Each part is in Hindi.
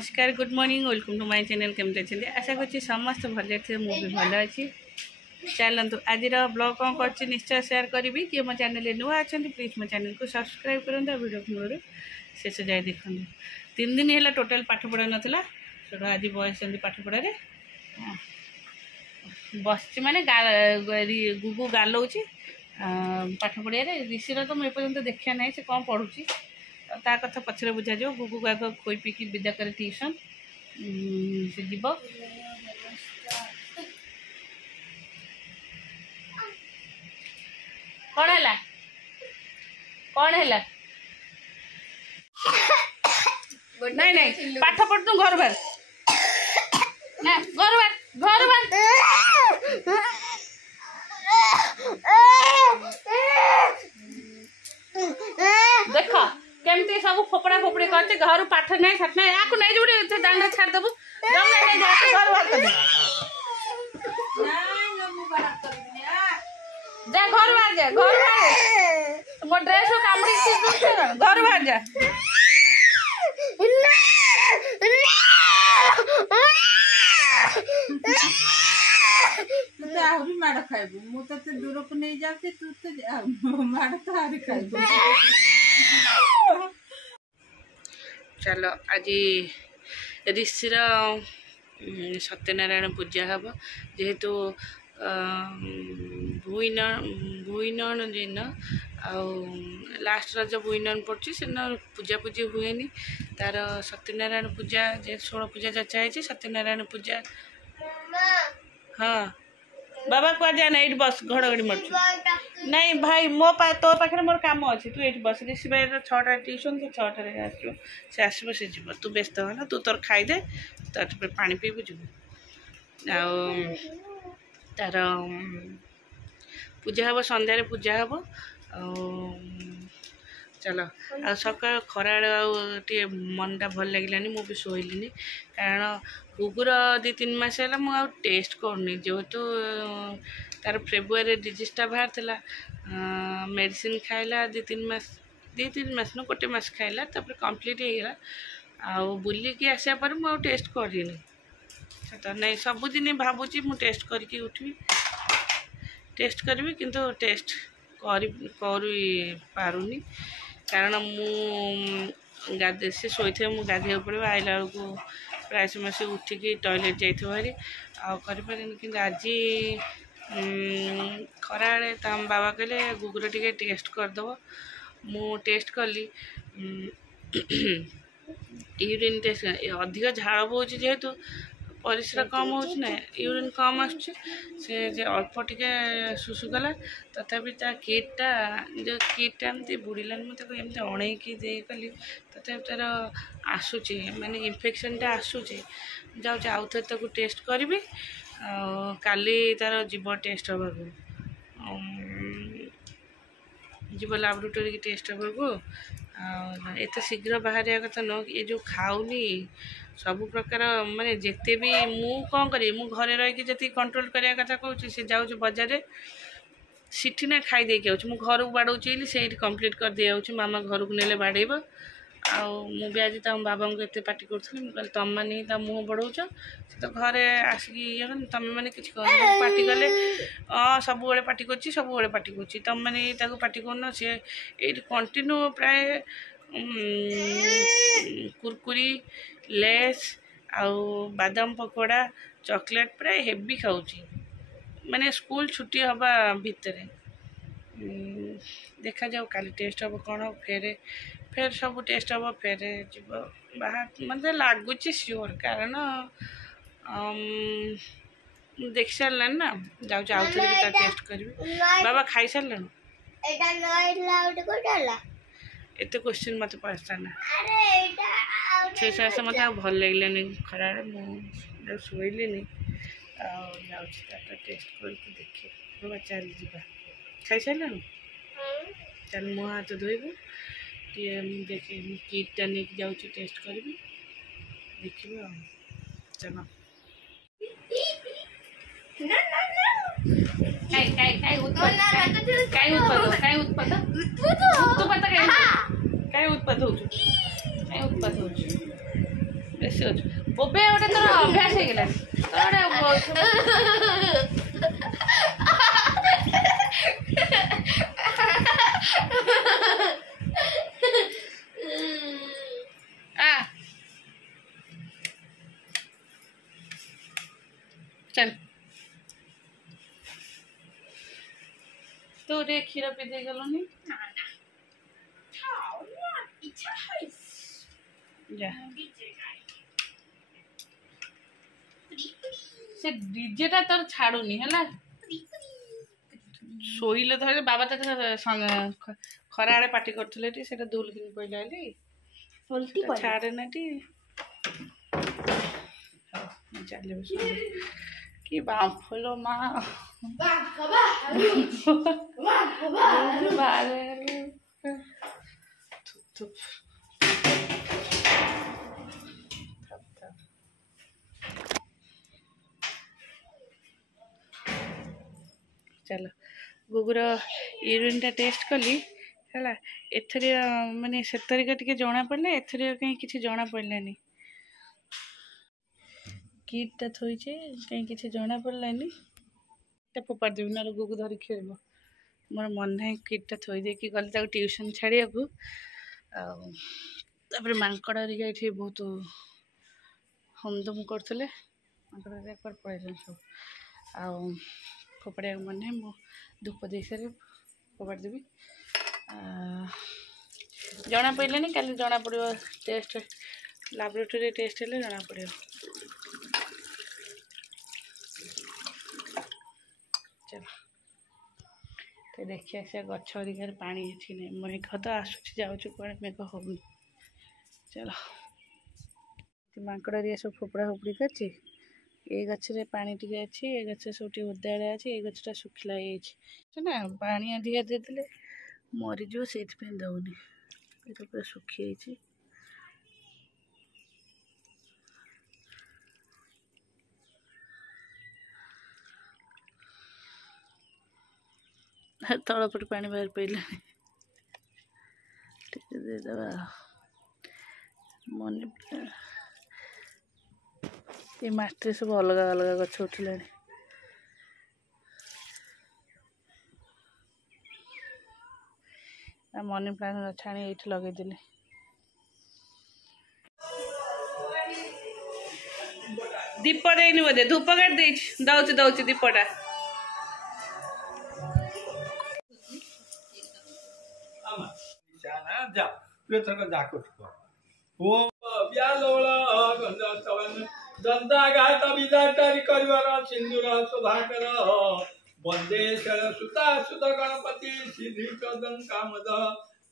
नमस्कार good morning welcome to my channel केमती अच्छे आशा कर समस्त भले थे मुझे भल अच्छी चलतु आज ब्लॉग कौन कर निश्चय शेयर करी कि मो चैनल नुआ अच्छा प्लीज मो चैनल को सब्सक्राइब करूँ वीडियो मूल शेष जाए देखते 3 दिन है टोटाल पाठ पढ़ा नाला से आज बयस पाठ पढ़ारे बस माने गुगु गालौच पाठ पढ़िया ऋषिर तो मुझे पर्यटन देखा ना से कौन पढ़ुची ता कथा पछरे बुझा जाओ गुगु आग खोई पीकी विदा करे ट्यूशन से जीव कौन है कौन है नहीं नहीं पाठ पढ़ तू घर बार ना घर बार देख केमती सब फोपड़ा फोपड़ी करते घर पाठ नहीं साथ नहीं आपको नहीं जोड़े दांडा छाड़ देबू घर बाहर कर जा घर बाहर जा मो ड्रेस कामड़ी घर बाहर जा आहरी माड़ खाइबू मु तो दूर को नहीं जाते तू तो माड़ तो आहरी खाइबू। चलो आज ऋषिर सत्यनारायण पूजा हम जेहेतु भुईन दिन लास्ट रज भुईन पड़ी से पूजा पूजी हुए तार सत्यनारायण पूजा जे 16 पूजा जचा है सत्यनारायण पूजा हाँ बाबा कुआ जाना ये बस घड़घड़ी मर नहीं भाई मो तो पाखे मोर काम अच्छे तू ये बस ऋषि भाई 6टा ट्यूशन तो 6टारे आसो से आसो से जीव तू व्यस्त हो ना तू तोर खाईदे तार पानी पीबू जीव तार पूजा हम सन्धार पूजा हम चलो आ सका खरा टे मनटा भल लगे मुझे शोली कारण कुकुर 2-3 मास है मुझे टेस्ट करनी जेहेतु तार फेब्रुआरी डिजीजटा बाहर मेडिसिन खाइला 2-3 मास न गोटे मास खाइला तापर कंप्लीट होगा आ बुलिकी आसा पर मुझे टेस्ट करनी तो नहीं सबुदिन भावुची मु टेस्ट करके उठवी टेस्ट करी किंतु टेस्ट पारुनी कारण मु गाधे से शोथे मुझे गाधे पड़ो आइला बेलू प्राय समय से उठिकी टॉयलेट जाइए भारी आपारे कि आज खरा बाबा कहले गुगुर टे टेस्ट करदेव मु टेस्ट कली यूरिन टेस्ट अधिक झाड़ बोची जेहेतु परिश्रा कम हो यूरिन कम आसे अल्प टे सुसुगला तथापि किटा जो किटा एमती बुड़ानी मुझे एमती अणईकी दे कली तथापि तार आसूची माने इन्फेक्शनटा आसूची जाऊँ आउ थे ताको टेस्ट करी काली तार जीव टेस्ट हवा जीव लाबोरेटोरी की टेस्ट हवा एत शीघ्र बाहर कथा न ये जो खाऊनी सब प्रकार माने जिते भी मु कौन करी मु घरे रही जी कंट्रोल करने कथा कहूँ से जाऊँ बजार सीठी ना खाई देके आऊँ मु घर को बाड़ौची से कंप्लीट कर दे आऊँ मामा घर को नेले बाड़ेब मुझे आज तम बाबा को एत पार्टी करी मुझे तुम मैंने मुँह बढ़ाऊच से तो घरे आसिकी ये तुम मैंने किसी पार्टी कले सब पार्टी कर सब पार्टी कर तुम मैंने पार्टी कर सी ये कंटिन्यू प्राय कुरकुरी लेस आउ बादाम पकोड़ा चॉकलेट प्राय हेवी खाऊची माने स्कूल छुट्टी हवा भितर देखा जाओ काली टेस्ट हम कौन फेर सब टेस्ट हम फेर जीव बाहर मत लगुच सियोर कारण देख सारे ना जाऊँ आउ थे भी टेस्ट करी बाबा खाई सारे एत क्वेश्चन मत पचारना से मत भल लगे खरा मुझे शोली टेस्ट करके देखे बाबा चल जा खाई सारे चल मुँह हाथ धोबू देखे किटा नहीं जाऊँ टेस्ट करी देखिए चलो उत्पात ବେଶୀ ଅଛୁ ବୋବେ ଗୋଟେ ତୋର ଅଭ୍ୟାସ ହେଇଗଲାଣି चल तो रे क्षीर पी दे गलनी जा से डीजेटा तोर छाड़ुनी है शोइले धरे बाबा तो खरा आड़े पार्टी करते से दुल कि पहले छाड़े ना चल कि बाफलो माँ चलो गुगुर यूरिन टा टेस्ट कली है एथर माने सेतरिका टिके जना पड़ला एथर कहीं किसी जना पड़लानी किटा थोइछे कहीं किसी जना पड़लानी फोपाड़ देवी ना गुगु धरी खेल मोर मन ना किटा थोई दे कि गली ट्यूशन छाड़िया को मांकड़ ये बहुत हमदम करते मांकड़ पड़े सब आ फोपाड़ा मन है मो धूप दे सारे फोपाड़ देवी जना पड़लानी काली जना पड़ो टेस्ट लैबोरेटरी टेस्ट हेल्ले जना पड़ो चलो तो देखिए से गछ हरिकार पानी अच्छी नहीं मेघ तो आसूँ जाऊँ मेघ होनी चलो मांकड़ सब फोपड़ा फोपड़ी कर गचरे पानी टी अच्छी ये गच सब उदाड़ा अच्छी ये गचटा सुखला ना पानी अधिका देते मरीज से दौनी ये तो पूरा सुखी तलपट पानी बाहर पड़ा देदबा मन ये माटी सब अलग अलग गछ उठला मनी प्लांट छाणी ये लगे दीप देनी बोधे धूप काट दे दौच दीपटा दंताघात विदाचारी करिवर सिंदूर शोभाकर वंदे सरस्वता सुत गणपति सिद्धि प्रदं कामद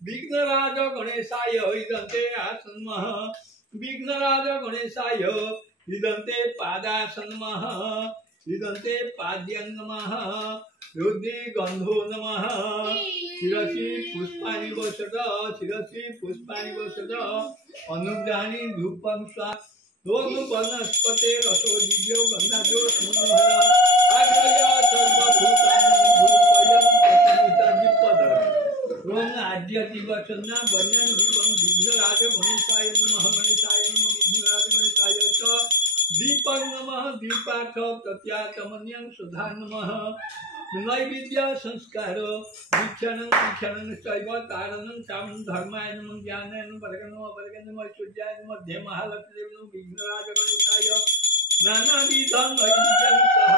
विघ्नराज गणेशाय हृदंते आसन्मः विघ्नराज गणेशाय हृदंते पादासन्मः हृदंते पाद्यं नमः रुद्री गंधो नमः शिरसि पुष्पाणि वसत अनुग्रहाणि धूपं स्वा वनस्पते रसो दिव्यो गंधाजो मनोहर आग्रय सर्वभूतानि धूपयं प्रतिमितविपद ओम आद्यति वचना वन्यं दीपं विघ्नराज गणेशाय नमः विघ्नराज गणेशाय च दीपं नमः दीपार्थ प्रत्याचमन्यं सुधा नमः नैवेद्य संस्कार वीक्षणं चैव तारणं कामं धर्माय नमः ज्ञानाय नमः वर्गं नमः ऐश्वर्याय नमः मध्ये महालक्ष्मी नमः विघ्नराज गणेशाय नानाविधं नैवेद्यं सह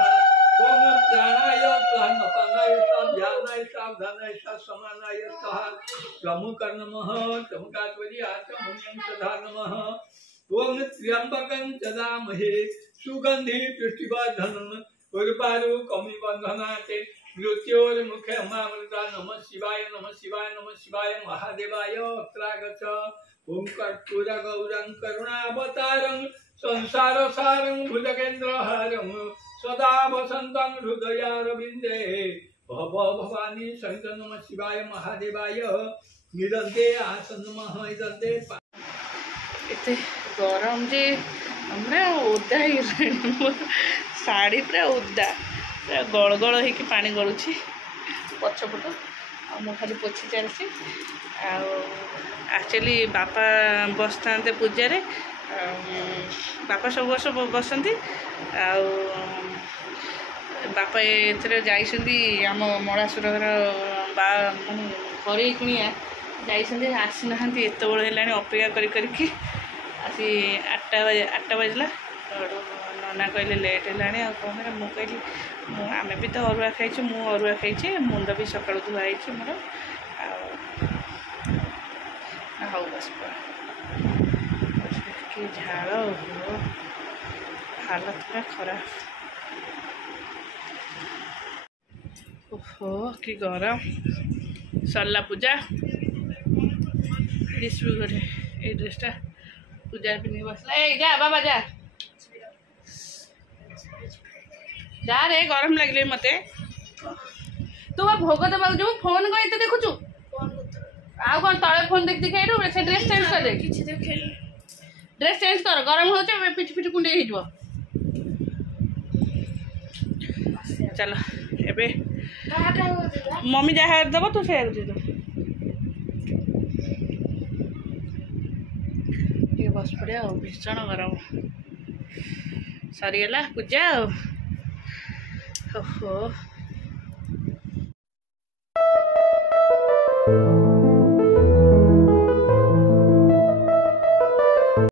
ओम प्राणाय सह नपानाय सह ध्यानाय सावधानाय सह समानाय सह प्रमुखं नमः प्रमुखात्वरी आचमन्यं सदा नमः ओम त्र्यंबकं ददामहे सुगंधि पुष्टिवर्धनम् उर्वारु कमी बंधनाते मृत्योर्मुखे अमामृता नमः शिवाय महादेवाय अत्रागच्छ ओम कर्पूर गौरं करुणावतारं संसार सारं भुजगेन्द्रहारं सदा वसन्तं हृदयारविन्दे भव भवानी सहित नमः शिवाय महादेवाय निदन्ते आसन नमः इदन्ते एते गरम जे हमरा ओदा ही शाढ़ी पूरा ओदा पूरा गलगल होगी पानी गलुची पछपट मु खाली पोछी चलती एक्चुअली बापा बसता पूजा बापा सब वर्ष बसती बापा एथर जाइछन्ती आम मड़ासुर घर माने घरे कुणिया जाइछन्ती आसी नहांती एत बेଳ हेलाणी अपेक्षा करके आसी 8टा बजला नना कहले लेट हेलाणी आ कौन मु कहली आम भी तो अरुआ खाइछे मु अरुआ खाइछे मुंड भी सकाळु धुआई मोर हाउ बस कि झाड़ हो हालत पूरा खराब ओहो कि गरम सरला पूजा दिसबी घरे ए ड्रेसटा पूजा पिन्ही बसला ए जा बाबा जा जा रे गरम लगे मते तू भोग दबा जो फोन को एते देखुचु आ कौन तले फोन देख देख से ड्रेस चेंज कर दे ड्रेस चेंज कर गरम हो पिठ पिठ कुंडे हो चलो एबे मम्मी जहाँ दब तू से बस पड़िया भीषण गरम सरीगला पूजा ओहो